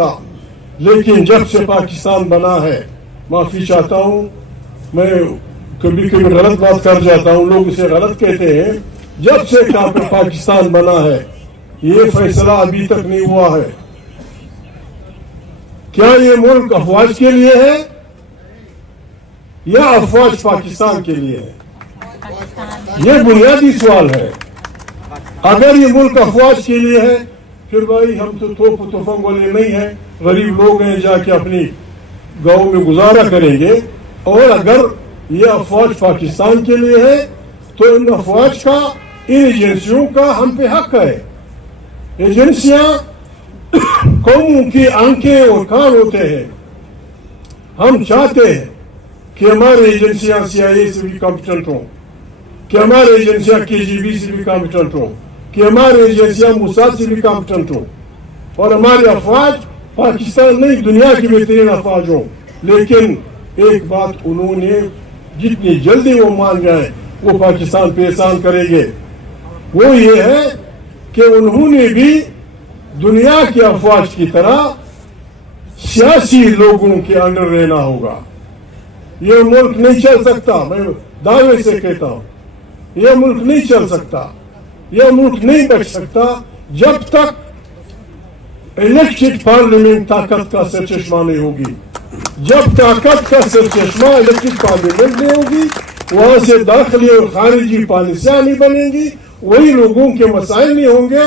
सकता, लेकिन जब से पाकिस्तान बना है, माफी चाहता हूँ, मैं कभी कभी गलत बात कर जाता हूँ, लोग इसे गलत कहते हैं। जब से पाकिस्तान बना है, ये फैसला अभी तक नहीं हुआ है। क्या ये मुल्क अफवाज के लिए है या अफवाज पाकिस्तान के लिए है? ये बुनियादी सवाल है। अगर ये मुल्क अफवाज के लिए है, फिर भाई हम तो तोफंग वाले नहीं हैं, गरीब लोग हैं, जाके अपनी गांव में गुजारा करेंगे। और अगर ये अफवाज पाकिस्तान के लिए है, तो इन अफवाज का, इन एजेंसियों का हम पे हक है। एजेंसियां कौमों की आंखें और कान होते हैं। हम चाहते हैं कि हमारी एजेंसियां CIA से भी कॉम्पिटेंट हों, कि हमारी एजेंसियां KGB से भी कॉम्पिटेंट हों, कि हमारी एजेंसियां मोसाद से भी कॉम्पिटेंट हों, और हमारे अफवाज पाकिस्तान नहीं दुनिया की बेहतरीन अफवाज हों। लेकिन एक बात उन्होंने, जितनी जल्दी वो मान जाए, वो पाकिस्तान पे एहसान करेंगे, वो ये है कि उन्होंने भी दुनिया के अफवाज की तरह सियासी लोगों के अंडर रहना होगा। ये मुल्क नहीं चल सकता, मैं दावे से कहता हूं, ये मुल्क नहीं चल सकता, ये मुल्क नहीं बच सकता जब तक इलेक्टेड पार्लियामेंट ताकत का सरचश्मा नहीं होगी। जब ताकत का सरचश्मा इलेक्टेड पार्लियामेंट नहीं होगी, वहां से दाखिली और खारिजी पॉलिसियां नहीं बनेंगी, वही लोगों के मसाइल नहीं होंगे।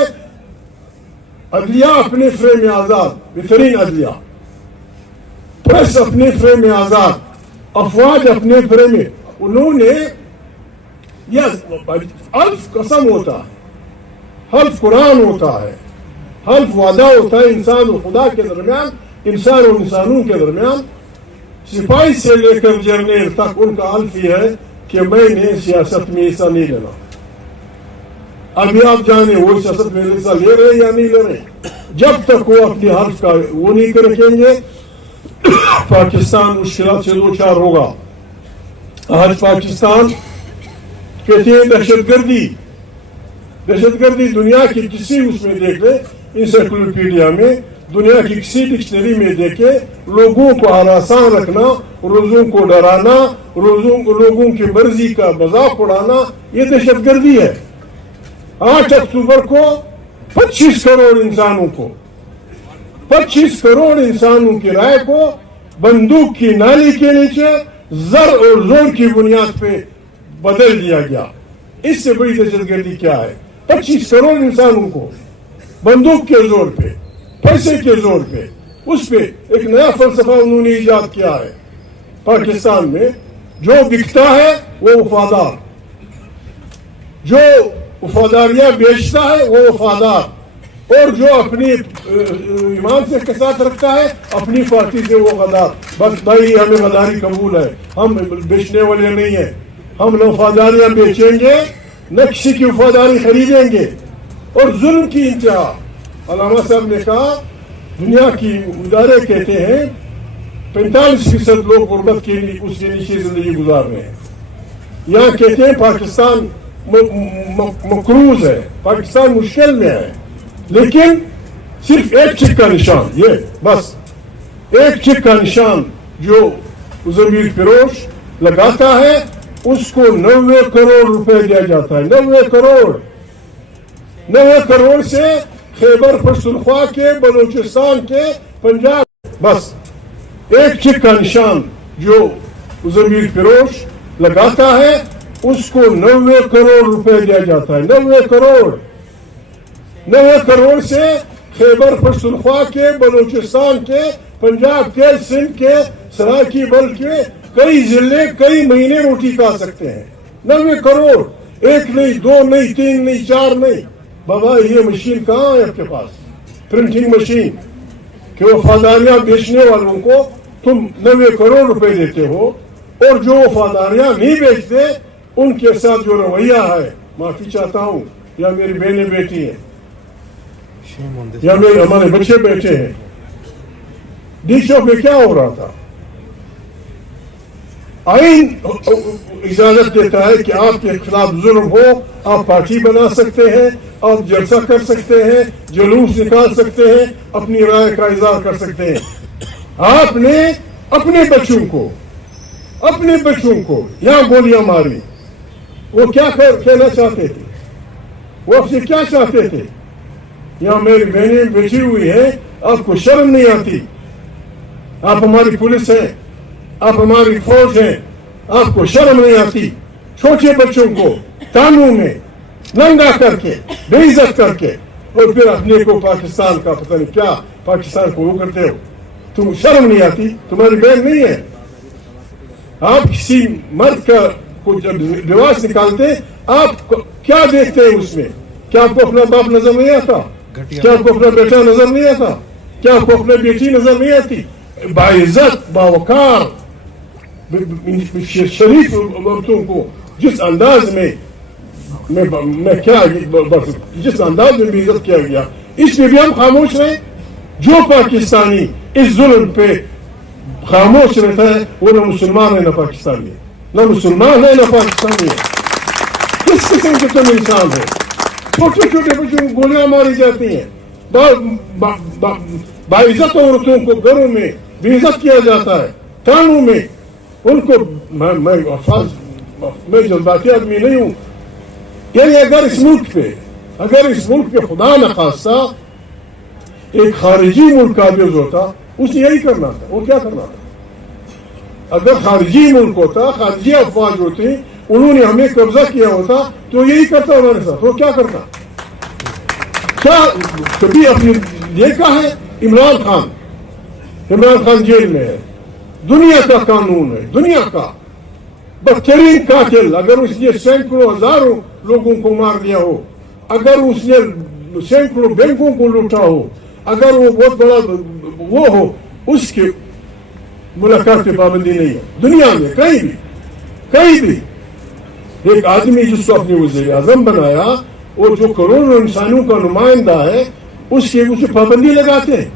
अदलिया अपने फ्रेम में आजाद, बेहतरीन अदलिया, प्रेस अपने फ्रेम में आजाद, अफवाज अपने फ्रेम में। उन्होंने हल्फ कसम होता है, हल्फ कुरान होता है, हल्फ वादा होता है इंसान और खुदा के दरमियान, इंसान और इंसानों के दरमियान। सिपाही से लेकर जर्नल तक उनका हल्फ ये है कि मैंने सियासत में हिस्सा नहीं लेना। अभी आप जाने वो सियासत में हिस्सा ले रहे या नहीं ले रहे। जब तक वो अपने हल्फ का वो नहीं कर रखेंगे, पाकिस्तान मुश्किल से दो चार होगा। आज पाकिस्तान कहते हैं दहशतगर्दी दुनिया की किसी उसमें देख ले, इंसाइक्लोपीडिया में, दुनिया की किसी डिक्शनरी में देखे, लोगों को हरासान रखना, रोजों को डराना, लोगों की मर्जी का मजाक उड़ाना, ये दहशतगर्दी है। 8 अक्टूबर को 25 करोड़ इंसानों को, 25 करोड़ इंसानों की राय को बंदूक की नाली के नीचे जर और जोर की बुनियाद पे बदल दिया गया। इससे बड़ी दहशतगर्दी क्या है? 25 करोड़ इंसानों को बंदूक के जोर पे, पैसे के जोर पे, उस पे एक नया फलसफा उन्होंने इजाद किया है। पाकिस्तान में जो बिकता है वो वफादार, जो वफादारियां बेचता है वो वफादार, और जो अपनी ईमान से साथ रखता है अपनी पार्टी से वो गद्दार। बस भाई हमें गद्दारी कबूल है, हम बेचने वाले नहीं है। हम न वफादारियां बेचेंगे, न किसी की वफादारी खरीदेंगे। और जुल्म की इंतहा, अल्लामा साहब ने कहा, दुनिया की इदारे कहते हैं 45% लोग गुर्बत के लिए उसके नीचे जिंदगी गुजार रहे हैं। यहाँ कहते हैं पाकिस्तान मकरूज है, पाकिस्तान मुश्किल में है, लेकिन सिर्फ एक चिक का निशान, ये बस एक चिक का निशान जो ज़मीर फिरोश लगाता है, उसको 90 करोड़ रुपए दिया जाता है। 90 करोड़ से खैबर पख्तूनख्वा के, बलूचिस्तान के, पंजाब, बस एक चिक का निशान जो ज़मीर फिरोश लगाता है, उसको 90 करोड़ रुपए दिया जाता है। 90 करोड़ से खैबर पख्तूनख्वा के, बलूचिस्तान के, पंजाब के, सिंध के, सराकी बल के कई जिले कई महीने रोटी खा सकते हैं। 90 करोड़, एक नहीं, दो नहीं, तीन नहीं, चार नहीं। बाबा ये मशीन कहाँ है आपके पास? प्रिंटिंग मशीन कि वफादारियां बेचने वालों को तुम 90 करोड़ रुपए देते हो, और जो वफादारियां नहीं बेचते उनके साथ जो रवैया है, माफी चाहता हूं, या मेरी बहनें बेटी हैं या मेरे हमारे बच्चे बैठे हैं। डी चौक में क्या हो रहा था? आइन इजाजत देता है कि आपके खिलाफ जुल्म हो, आप पार्टी बना सकते हैं, आप जलसा कर सकते हैं, जुलूस निकाल सकते हैं, अपनी राय का इजहार कर सकते हैं। आपने अपने बच्चों को यहाँ गोलियां मारी, वो क्या कहना चाहते थे? वो आपसे क्या चाहते थे? यहाँ मेरी बहनें बैठी हुई है, आपको शर्म नहीं आती? आप हमारी पुलिस है, आप हमारी फौज है, आपको शर्म नहीं आती? छोटे बच्चों को तानू में नंगा करके, बेइज्जत करके, और फिर अपने को पाकिस्तान का पता नहीं क्या पाकिस्तान को वो करते हो। तुम शर्म नहीं आती? तुम्हारी बहन नहीं है? आप किसी मर्द का को जब डिवोर्स निकालते, आप क्या देखते हैं उसमें? क्या आपको अपना बाप नजर नहीं आता? क्या आपको अपना बेटा नजर नहीं आता? क्या आपको अपनी बेटी नजर नहीं आती? बाइज्जत, बावकार, शरीफ औरतों को जिस अंदाज में मैं क्या जिस अंदाज में बेइज्जत किया गया, इसमें भी हम खामोश रहे। जो पाकिस्तानी इस जुल्म पे खामोश रहता है वो न मुसलमान है न पाकिस्तानी है, न मुसलमान है न पाकिस्तानी है। किस किस्म के तुम इंसान है? छोटे छोटे बच्चों को गोलियां मारी जाती हैं, बाइज्जत औरतों को घरों में बेइज्जत किया जाता है, थानों में उनको। मैं जज्बाती आदमी नहीं हूं, यानी अगर इस मुल्क पे खुदा न खास्ता एक खारिजी मुल्क काबिज होता, उसे यही करना था। वो क्या करना था? अगर खारिजी मुल्क होता, खारिजी अफवाज होती, उन्होंने हमें कब्जा किया होता, तो यही करता हमारे साथ। वो क्या करता? क्या कभी अपनी देखा है? इमरान खान जेल में है, दुनिया का कानून है, दुनिया का बदतरीन कातिल। अगर उसने सैकड़ों हजारों लोगों को मार दिया हो, अगर उसने सैकड़ों बैंकों को लूटा हो, अगर वो बहुत बड़ा वो हो, उसके मुलाकात की पाबंदी नहीं है दुनिया में कहीं भी। एक आदमी जिसको अपने वज़ीर आज़म बनाया, वो जो करोड़ों इंसानों का नुमाइंदा है, उसे पाबंदी लगाते हैं।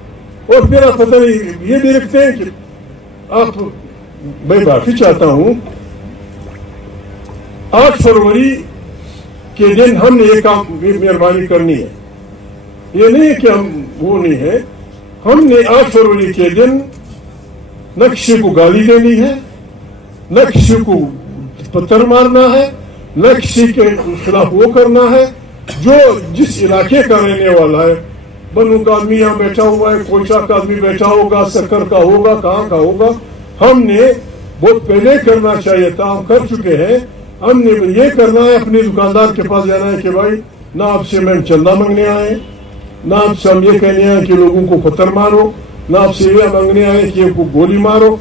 और फिर आप पता नहीं ये भी लिखते हैं कि आप, मैं माफी चाहता हूं, 8 फरवरी के दिन हमने ये काम मेहरबानी करनी है। ये नहीं है कि हम वो नहीं है, हमने 8 फरवरी के दिन न किसी को गाली देनी है, न किसी को पत्थर मारना है, न किसी के खिलाफ वो करना है। जो जिस इलाके का रहने वाला है, बनू का आदमी यहाँ बैठा हुआ है, कोयटा का आदमी बैठा होगा, सक्कर का होगा, कहाँ का होगा, हमने बहुत पहले करना चाहिए था, हम कर चुके हैं। हमने ये करना है, अपने दुकानदार के पास जाना है कि भाई ना आपसे मैं चंदा मांगने आए, ना आपसे हम ये कहने आए कि लोगों को पत्थर मारो, ना आपसे ये मांगने आए कि गोली मारो।